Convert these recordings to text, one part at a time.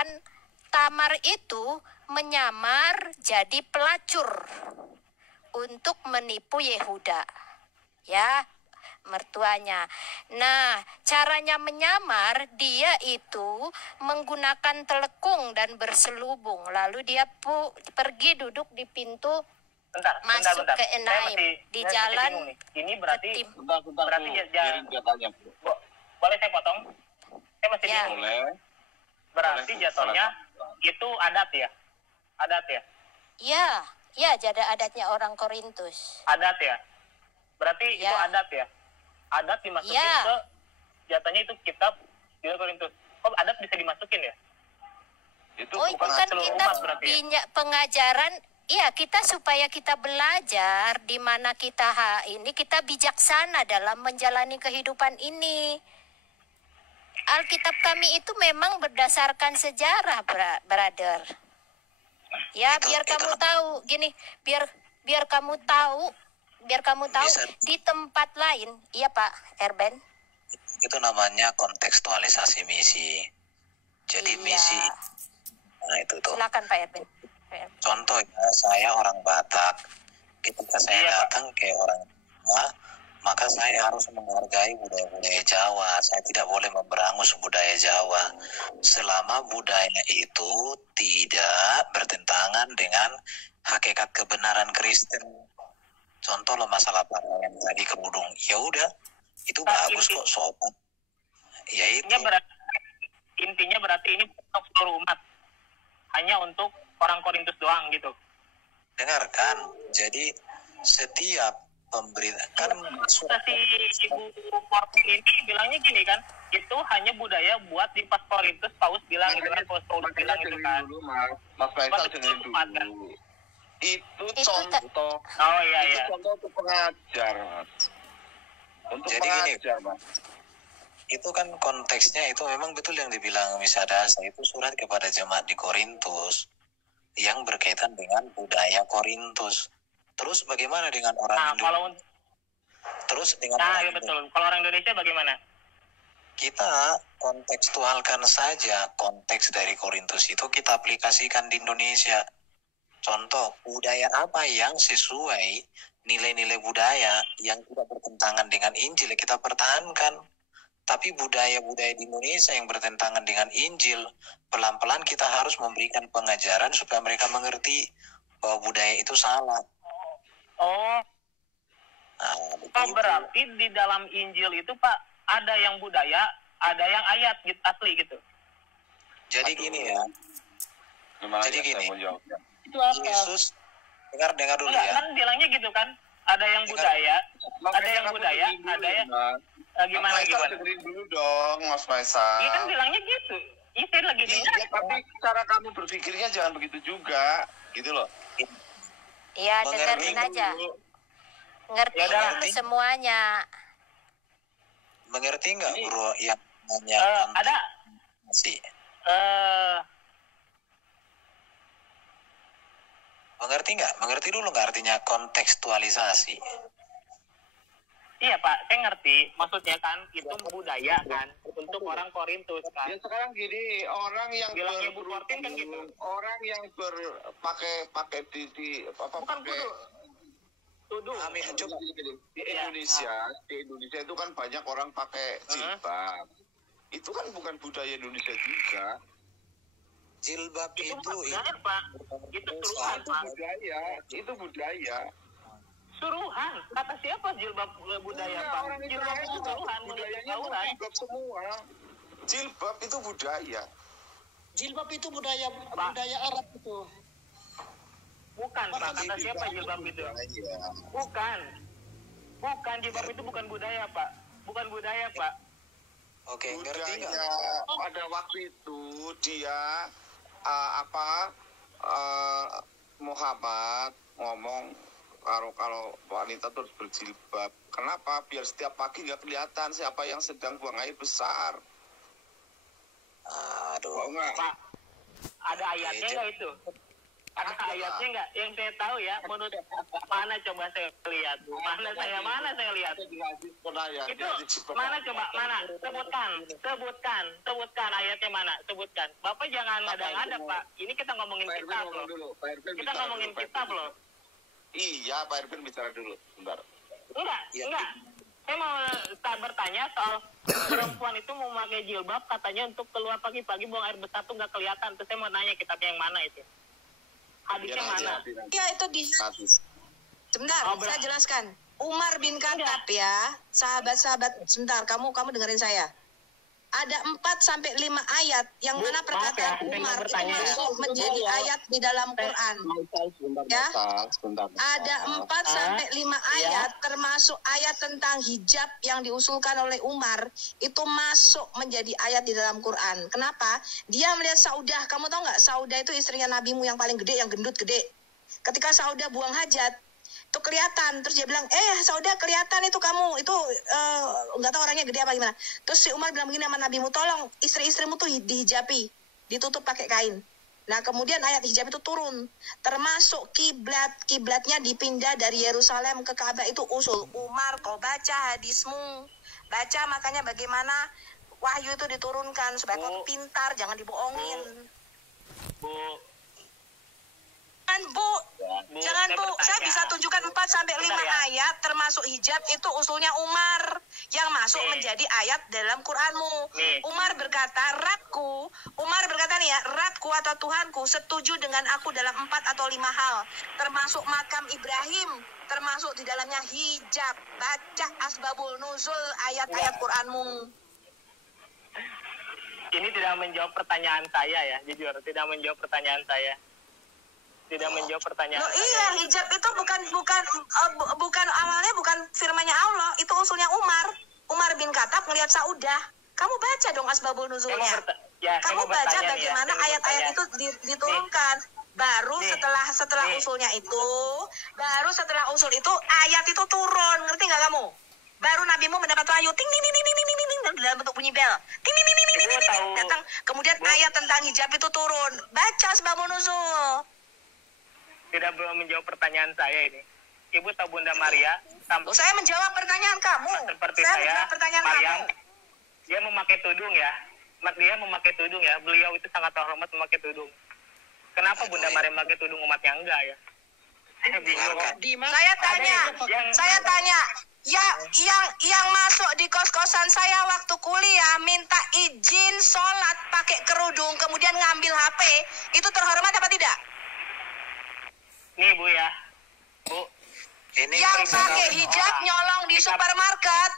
dan Tamar itu menyamar jadi pelacur untuk menipu Yehuda, ya, mertuanya. Nah, caranya menyamar, dia itu menggunakan telekung dan berselubung. Lalu dia pergi duduk di pintu masuk ke Enaim di jalan. Ini berarti boleh saya potong? Saya masih bingung. Berarti jatuhnya itu adat ya? Adat ya? Ya, jadi adatnya orang Korintus. Adat ya? Berarti itu adat ya? Adat dimasukin ke jatuhnya itu kitab di Korintus. Kok adat bisa dimasukin ya? Itu bukan kita pengajaran. Iya, kita supaya kita belajar di mana kita ini kita bijaksana dalam menjalani kehidupan ini. Alkitab kami itu memang berdasarkan sejarah, brother. Ya, biar kamu tahu gini, biar kamu tahu di tempat lain. Iya, Pak Erben. Itu namanya kontekstualisasi misi. Jadi misi. Nah, itu tuh. Silakan Pak Erben. Contoh ya, saya orang Batak. Ketika saya datang ke orang Jawa, maka saya harus menghargai budaya-budaya Jawa. Saya tidak boleh memberangus budaya Jawa selama budaya itu tidak bertentangan dengan hakikat kebenaran Kristen. Contoh lo masalah pakaian tadi kerudung, ya udah itu bagus kok, sopan. Ya itu. Intinya berarti ini untuk seluruh umat, hanya untuk orang Korintus doang gitu. Dengarkan, jadi setiap pemberita kan si Ibu Kortin ini bilangnya gini kan, itu hanya budaya buat di pas Korintus. Paus bilang itu kan, Paus bilang itu kan. Mas Faisal dengerin dulu. Itu contoh. Oh iya. Itu contoh untuk pengajar, Mas. Untuk jadi pengajar, gini, Mas. Itu kan konteksnya itu memang betul yang dibilang Misadasa, itu surat kepada jemaat di Korintus yang berkaitan dengan budaya Korintus. Terus bagaimana dengan orang Indonesia? Iya betul. Kalau orang Indonesia bagaimana? Kita kontekstualkan saja konteks dari Korintus itu, kita aplikasikan di Indonesia. Contoh, budaya apa yang sesuai nilai-nilai budaya yang tidak bertentangan dengan Injil, kita pertahankan. Tapi budaya-budaya di Indonesia yang bertentangan dengan Injil, pelan-pelan kita harus memberikan pengajaran supaya mereka mengerti bahwa budaya itu salah. Berarti di dalam Injil itu, Pak, ada yang budaya, ada yang ayat gitu, asli gitu. Jadi gini ya. Itu apa? Yesus, dengar dulu ya. Kan bilangnya gitu kan, ada yang budaya, ada yang gimana? Dengerin dulu dong, Mas Faisal. Iya kan bilangnya gitu. Iya, saya lagi dengar. Tapi cara kamu berpikirnya jangan begitu juga, gitu loh. Iya, dengerin aja. Ngerti dulu semuanya. Mengerti nggak, Bro, yang nanya? Ada. Mengerti nggak? Mengerti dulu nggak artinya kontekstualisasi? Iya Pak, saya ngerti. Maksudnya kan itu budaya kan untuk orang Korintus kan. Ya sekarang gini, orang yang bilangnya Bu Kortin kan gitu. Orang yang pakai di apa? Bukan tuduh. Di Indonesia itu kan banyak orang pakai jilbab. Itu kan bukan budaya Indonesia juga. Jilbab itu budaya, Pak. Itu suruhan, Pak. Itu budaya. Suruhan. Kata siapa jilbab budaya, Pak? Jilbab itu suruhan. Budayanya jilbab semua. Jilbab itu budaya. Jilbab itu budaya Arab itu. Bukan, Pak. Kata siapa jilbab itu? Bukan, jilbab itu bukan budaya, Pak. Bukan budaya, Pak. Oke, ngerti nggak? Pada waktu itu dia Muhammad ngomong kalau wanita terus berjilbab. Kenapa? Biar setiap pagi nggak kelihatan siapa yang sedang buang air besar. Aduh. Pak, ada ayatnya nggak itu? Ada ayatnya nggak? Yang saya tahu ya, menurut mana coba saya lihat? Mana saya lihat? Itu mana coba? Mana? Sebutkan ayatnya mana? Sebutkan. Bapak jangan ngada-ngada, Pak. Ini kita ngomongin kitab loh. Kita ngomongin kitab loh. Iya, Pak Erwin bicara dulu. Bentar. Enggak. Saya mau bertanya soal perempuan itu mau pakai jilbab, katanya untuk keluar pagi-pagi buang air besar tuh nggak kelihatan. Terus saya mau nanya kitabnya yang mana itu? Hadisnya mana? Iya, itu di... Sebentar, saya jelaskan. Umar bin Khattab ya, sahabat-sahabat, sebentar, kamu dengerin saya. Ada 4-5 ayat yang mana perkataan Umar itu masuk menjadi ayat di dalam Quran. Ya, ada 4-5 ayat termasuk ayat tentang hijab yang diusulkan oleh Umar itu masuk menjadi ayat di dalam Quran. Kenapa? Dia melihat Saudah. Kamu tahu nggak? Saudah itu istrinya nabimu yang paling gede, yang gendut gede. Ketika Saudah buang hajat, itu kelihatan, terus dia bilang, Saudah kelihatan itu kamu, itu nggak tahu orangnya gede apa gimana. Terus si Umar bilang begini sama nabimu, tolong istri-istrimu tuh dihijabi, ditutup pakai kain. Nah kemudian ayat hijab itu turun, termasuk kiblatnya dipindah dari Yerusalem ke Ka'bah, itu usul. Umar, kau baca hadismu, baca makanya bagaimana wahyu itu diturunkan supaya kau pintar, jangan dibohongin. Jangan Bu, saya bisa tunjukkan 4-5 ayat termasuk hijab itu usulnya Umar yang masuk menjadi ayat dalam Quranmu. Umar berkata nih ya, Rabku atau Tuhanku setuju dengan aku dalam 4 atau 5 hal, termasuk makam Ibrahim, termasuk di dalamnya hijab. Baca asbabul nuzul ayat-ayat Quranmu. Ini tidak menjawab pertanyaan saya ya, jujur, tidak menjawab pertanyaan saya. Tidak menjawab pertanyaan. Iya, hijab itu bukan awalnya bukan firman-Nya Allah, itu usulnya Umar bin Khattab melihat Saudah. Kamu baca dong asbabul nuzulnya. Kamu baca bagaimana ayat-ayat itu diturunkan. Baru setelah usulnya itu, setelah usul itu ayat itu turun. Ngerti nggak kamu? Baru nabimu mendapat wahyu ting ting ting ting ting ting ting dalam bentuk bunyi bel. Ting ting ting ting ting ting datang. Kemudian ayat tentang hijab itu turun. Baca asbabul nuzul. Tidak belum menjawab pertanyaan saya ini. Ibu tahu Bunda Maria? Saya menjawab pertanyaan kamu. Seperti saya, Maryam, dia memakai tudung ya. Dia memakai tudung ya. Beliau itu sangat terhormat memakai tudung. Kenapa Bunda Maria memakai tudung, umatnya enggak ya? Saya bingung. Saya tanya, yang masuk di kos-kosan saya waktu kuliah minta izin sholat pakai kerudung, kemudian ngambil HP, itu terhormat apa tidak? Nih Bu ya, Bu. Yang pakai hijab nyolong di supermarket,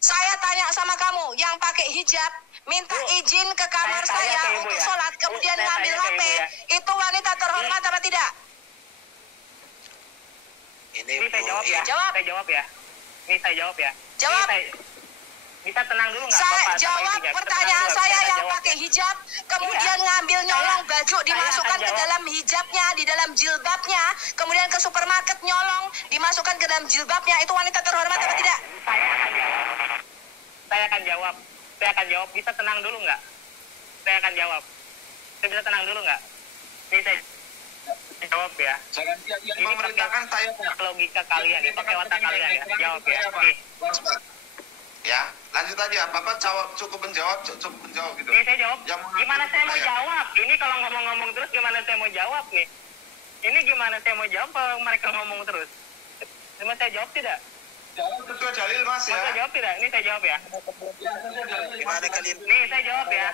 saya tanya sama kamu, yang pakai hijab minta izin ke kamar saya untuk sholat, kemudian ngambil HP, itu wanita terhormat apa tidak? Ini saya jawab ya. Saya jawab ya. Ini saya jawab ya. Jawab. Bisa tenang dulu nggak? Saya jawab pertanyaan saya yang pakai hijab, kemudian ngambil nyolong baju, dimasukkan ke dalam hijabnya, di dalam jilbabnya, kemudian ke supermarket nyolong, dimasukkan ke dalam jilbabnya, itu wanita terhormat atau tidak? Saya akan jawab. Bisa tenang dulu nggak? Saya akan jawab. Saya bisa tenang dulu nggak? Ini saya jawab ya. Ini memerintahkan saya logika kalian, pakai otak kalian ya. Jawab ya. Ya, lanjut aja. Bapak cukup menjawab gitu. Ini saya jawab. Gimana saya mau jawab? Ini kalau ngomong-ngomong terus gimana saya mau jawab nih? Ini gimana saya mau jawab kalau mereka ngomong terus? Cuma saya jawab tidak? Jawab sesuai dalil Mas ya. Saya jawab tidak? Ini saya jawab ya. Gimana kalian? Nih saya jawab ya.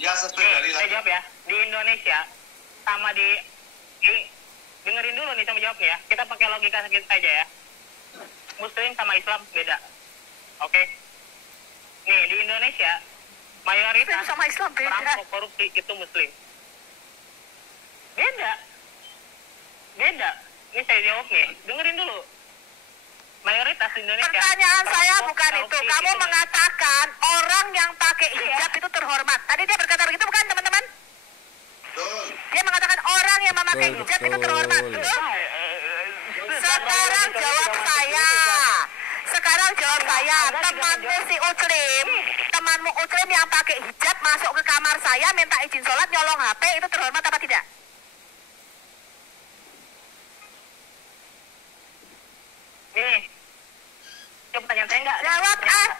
Ya sesuai dalil. Saya jawab ya. Di Indonesia sama di dengerin dulu nih sama jawabnya ya. Kita pakai logika sedikit saja ya. Muslim sama Islam beda. Oke? Nih di Indonesia mayoritas sama Islam beda. perampok korupsi itu Muslim. Beda. Ini saya jawab nih. Dengerin dulu. Mayoritas Indonesia. Pertanyaan saya bukan itu. Kamu itu mengatakan orang yang pakai hijab itu terhormat. Tadi dia berkata begitu bukan teman-teman? Dia mengatakan orang yang memakai hijab itu terhormat. Sekarang jawab saya. Temanmu si Muslim, temanmu muslim yang pakai hijab masuk ke kamar saya minta izin sholat nyolong HP itu terhormat apa tidak? Nih, coba pertanyaan saya enggak? Jawab, jawab.